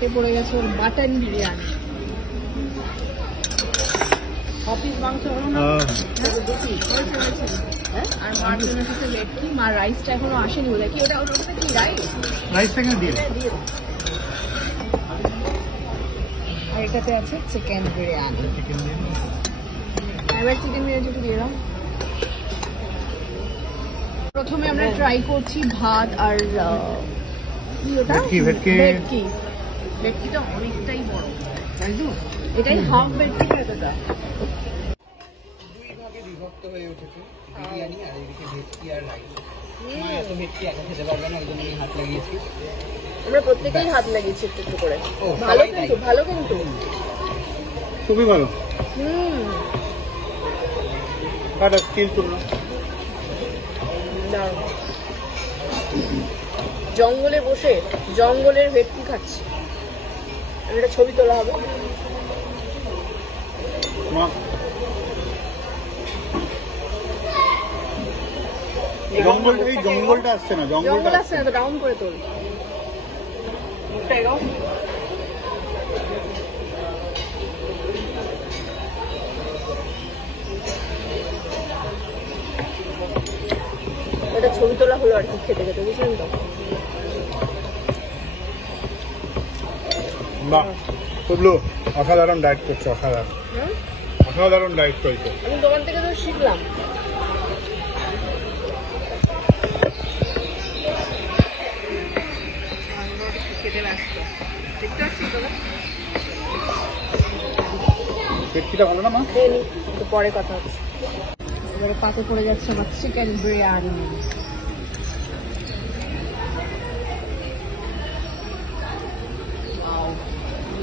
পাতে পড়ে গেছে ওর মাটন বিরিয়ানি। অফিস মাংস আর মার জন্য কিছু লেটকি। মার রাইসটা এখনো আসেনি বলে কি ওটা কি রাইসটা দিয়ে আর এটাতে আছে চিকেন বিরিয়ানি। এবার চিকেন বিরিয়ানি একটু দিয়ে দাও। প্রথমে আমরা ট্রাই করছি ভাত আর ভেটকিটা অনেকটাই বড়, তাই তো? এটাই হাফ ভেটকি। এতটা দুই ভাগে বিভক্ত হয়ে উঠেছে বিরিয়ানি, আর এদিকে ভেটকি আর রাইস। এত ভেটকি একা খেতে পারবে না, ওই জন্য আমি হাত লাগিয়েছি। আমরা প্রত্যেকেই হাত লাগিয়েছি একটু একটু করে। ভালো কিন্তু, ভালো কিন্তু, খুবই ভালো। জঙ্গলে বসে জঙ্গলের ভেটকি খাচ্ছি। এটা ছবি তোলা হবে। জঙ্গলটা আসছে না, জঙ্গল আসছে না তো, ডাউন করে তোল। এটা ছবি তোলা হলো আর কি, খেতে খেতে, বুঝলেন তো? অসাধারণ ডায়েট করছে, অসাধারণ ডায়েট করছে। আমি দোকান থেকে তো শিখলাম। খেতে ব্যস্ত, দেখতে পাচ্ছি তো। পেটকিটা ভালো না মা? তো পরে কথা হচ্ছে। এবারে পাতে পড়ে যাচ্ছে আমার চিকেন বিরিয়ানি।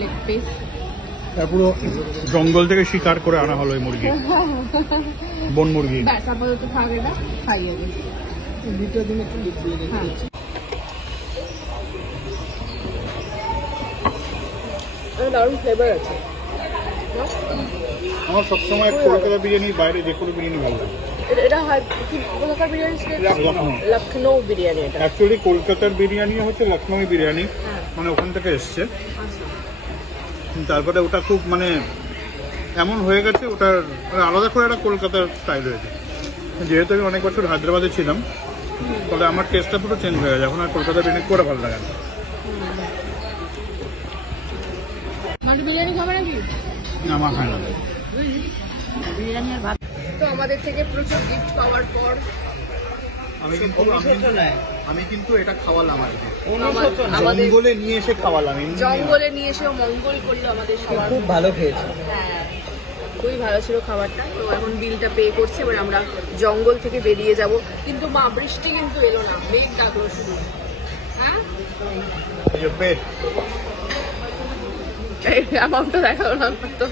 লেগ পিস পুরো জঙ্গল থেকে শিকার করে আনা হলো এই মুরগি, বন মুরগি। ব্যাস আপাতত খাবে, এটা খাইয়ে দিই। দ্বিতীয় দিন একটু লিখ দিয়ে দিচ্ছি। দারুণ ফ্লেভার আছে। আমার সবসময় কলকাতা বিরিয়ানির বাইরে যে কোনো বিরিয়ানি ভালো লাগে। এটা কি কলকাতার বিরিয়ানি? লখনৌ বিরিয়ানি। এটা অ্যাকচুয়ালি কলকাতার বিরিয়ানি হচ্ছে লখনৌ বিরিয়ানি, মানে ওখান থেকে এসছে। তারপরে ওটা খুব মানে এমন হয়ে গেছে, ওটার আলাদা করে একটা কলকাতার স্টাইল হয়েছে। যেহেতু আমি অনেক বছর হায়দ্রাবাদে ছিলাম, ফলে আমার টেস্টটা পুরো চেঞ্জ হয়ে গেছে। এখন আর কলকাতার বিরিয়ানি করে ভালো লাগে না। বিরিয়ানি খাবে নাকি? আমার খায় না বিরিয়ানি আর ভাত। তো আমাদের থেকে প্রচুর গিফট পাওয়ার পর আমি কিন্তু এটা খাওয়ালাম আর কি। জঙ্গলে নিয়ে এসে খাওয়ালাম, জঙ্গলে নিয়ে এসেও মঙ্গল করলো আমাদের সবার। খুব ভালো খেয়েছে। হ্যাঁ, খুবই ভালো ছিল খাবারটা। তো এখন বিলটা পে করছে। এবার আমরা জঙ্গল থেকে বেরিয়ে যাব। কিন্তু মা, বৃষ্টি কিন্তু এলো না, মেঘ ডাকলো শুধু। হ্যাঁ, অ্যামাউন্টটা দেখালো না তো।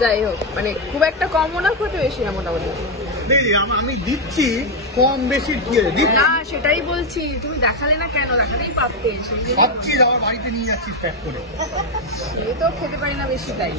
যাই হোক, মানে খুব একটা কমও না, খুব বেশি না, মোটামুটি আমি দিচ্ছি। কম বেশি না, সেটাই বলছি। তুমি দেখালে না কেন? দেখাতেই পারতে। ভাবছি আমার বাড়িতে নিয়ে যাচ্ছি প্যাক করে। সে তো খেতে পারি না বেশি, তাই।